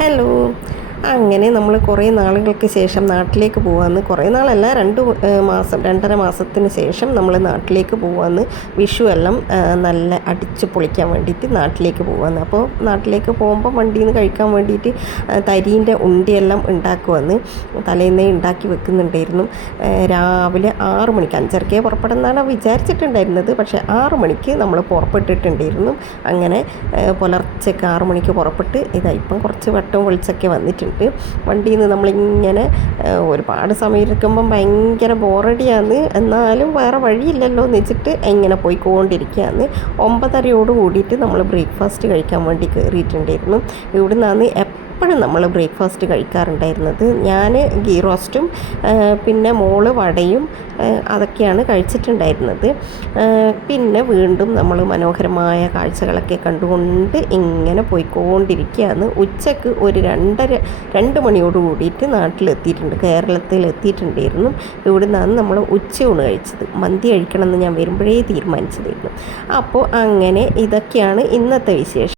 Hello. അങ്ങനെ നമ്മൾ കുറേ നാളുകൾക്ക് ശേഷം നാട്ടിലേക്ക് പോകാമെന്ന്, കുറേ നാളല്ല, 2 മാസത്തിന് ശേഷം നമ്മൾ നാട്ടിലേക്ക് പോകാമെന്ന്, വിഷു എല്ലാം നല്ല അടിച്ച് പൊളിക്കാൻ വേണ്ടിയിട്ട് നാട്ടിലേക്ക് പോകാമെന്ന്. അപ്പോൾ നാട്ടിലേക്ക് പോകുമ്പോൾ വണ്ടിയിൽ നിന്ന് കഴിക്കാൻ വേണ്ടിയിട്ട് തരീൻ്റെ ഉണ്ടിയെല്ലാം ഉണ്ടാക്കുമെന്ന് തലേന്നേ ഉണ്ടാക്കി വെക്കുന്നുണ്ടായിരുന്നു. രാവിലെ 6 മണിക്ക്, 5:30 പുറപ്പെടുന്നതാണ് വിചാരിച്ചിട്ടുണ്ടായിരുന്നത്. പക്ഷേ 6 മണിക്ക് നമ്മൾ പുറപ്പെട്ടിട്ടുണ്ടായിരുന്നു. അങ്ങനെ പുലർച്ചയ്ക്ക് 6 മണിക്ക് പുറപ്പെട്ട് ഇപ്പം കുറച്ച് വട്ടവും വെളിച്ചൊക്കെ വന്നിട്ടുണ്ട്. വണ്ടിയിൽ നിന്ന് നമ്മളിങ്ങനെ ഒരുപാട് സമയം ഇരിക്കുമ്പം ഭയങ്കര ബോറടിയാന്ന്, എന്നാലും വേറെ വഴിയില്ലല്ലോ എന്ന് വെച്ചിട്ട് ഇങ്ങനെ പോയിക്കൊണ്ടിരിക്കുകയാണ്. 9:30 കൂടിയിട്ട് നമ്മൾ ബ്രേക്ക്ഫാസ്റ്റ് കഴിക്കാൻ വേണ്ടി കയറിയിട്ടുണ്ടായിരുന്നു. ഇവിടെ നിന്നാണ് എപ്പോഴും നമ്മൾ ബ്രേക്ക്ഫാസ്റ്റ് കഴിക്കാറുണ്ടായിരുന്നത്. ഞാൻ ഗീ റോസ്റ്റും പിന്നെ മോള് വടയും അതൊക്കെയാണ് കഴിച്ചിട്ടുണ്ടായിരുന്നത്. പിന്നെ വീണ്ടും നമ്മൾ മനോഹരമായ കാഴ്ചകളൊക്കെ കണ്ടുകൊണ്ട് ഇങ്ങനെ പോയിക്കൊണ്ടിരിക്കുകയാണ്. ഉച്ചക്ക് ഒരു 2 മണിയോട് കൂടിയിട്ട് നാട്ടിലെത്തിയിട്ടുണ്ട്, കേരളത്തിലെത്തിയിട്ടുണ്ടായിരുന്നു. ഇവിടെ നിന്നാണ് നമ്മൾ ഉച്ചയൂണ് കഴിച്ചത്. മന്തി കഴിക്കണമെന്ന് ഞാൻ വരുമ്പോഴേ തീരുമാനിച്ചതായിരുന്നു. അപ്പോൾ അങ്ങനെ ഇതൊക്കെയാണ് ഇന്നത്തെ വിശേഷം.